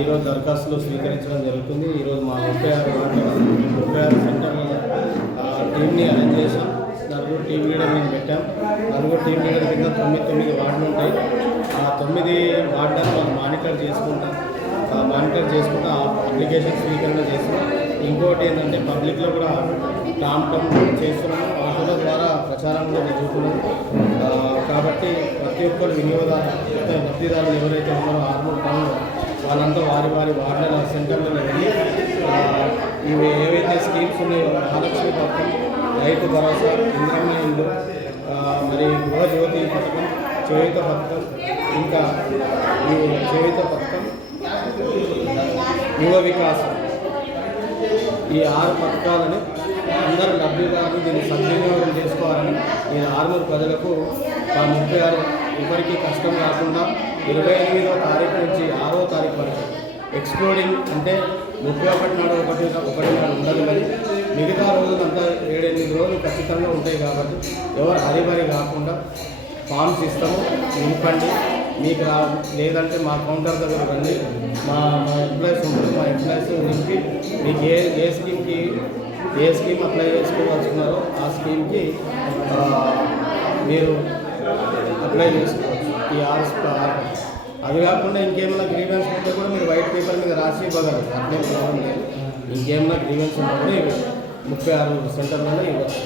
ఈరోజు దరఖాస్తులు స్వీకరించడం జరుగుతుంది. ఈరోజు మా 36 సెంటర్ల టీంని అరేంజ్ చేసాం. 4 టీం లీడర్ని పెట్టాం. 4 టీం లీడర్ కింద 9 వార్డులు ఉంటాయి. ఆ 9 వార్డులను మనం మానిటర్ చేసుకుంటా అప్లికేషన్ స్వీకరణ చేస్తున్నాం. ఇంకోటి ఏంటంటే పబ్లిక్లో కూడా ప్రాంతం చేస్తున్నాము. ఆటోల ద్వారా ప్రచారం కూడా జరుగుతున్నాం. కాబట్టి ప్రతి ఒక్కరు లబ్ధిదారులు ఎవరైతే ఉన్నారో ఆర్మూర్ టౌన్లో వాళ్ళంతా వారి వార్డుల సెంటర్లలో వెళ్ళి ఇవి ఏవైతే స్కీమ్స్ ఉన్నాయో మహాలక్ష్మి పథకం, రైతు భరోసా, ఇంద్రమ్మ ఇల్లు, మరి గృహజ్యోతి పథకం, చేయూత పథకం, ఇంకా ఈ చేయూత పథకం, యువ వికాసం, ఈ 6 పథకాలను అందరూ లబ్ధిదారులు దీన్ని సద్వినియోగం చేసుకోవాలని నేను ఆర్మూర్ ప్రజలకు 36 ఎవరికి కష్టం రాకుండా 28వ తారీఖు నుంచి 6వ తారీఖు వరకు ఎక్స్క్లూడింగ్ అంటే 31 నాడు ఒకటి నాడు ఉండదు. మరి మిగతా రోజులంతా 7-8 రోజులు ఖచ్చితంగా ఉంటాయి. కాబట్టి ఎవరు హరిబరి కాకుండా ఫామ్స్ ఇస్తాము, నింపండి. మీకు లేదంటే మా కౌంటర్ దగ్గర రండి. మా ఎంప్లాయీస్ ఉంటుంది. మా ఎంప్లాయీస్ నింపి మీకు ఏ స్కీమ్ అప్లై చేసుకోవాల్సుకున్నారో ఆ స్కీమ్కి మీరు అప్లై చేసుకోవచ్చు. ఈ 6 అది కాకుండా ఇంకేమైనా గ్రీవెన్స్ ఉంటే కూడా మీరు వైట్ పేపర్ మీద రాసి ఇవ్వగలరు. అట్లే ప్రాబ్లం లేదు. ఇంకేమైనా గ్రీవెన్స్ ఉన్నా కూడా 36 సెంటర్లలో ఇవ్వచ్చు.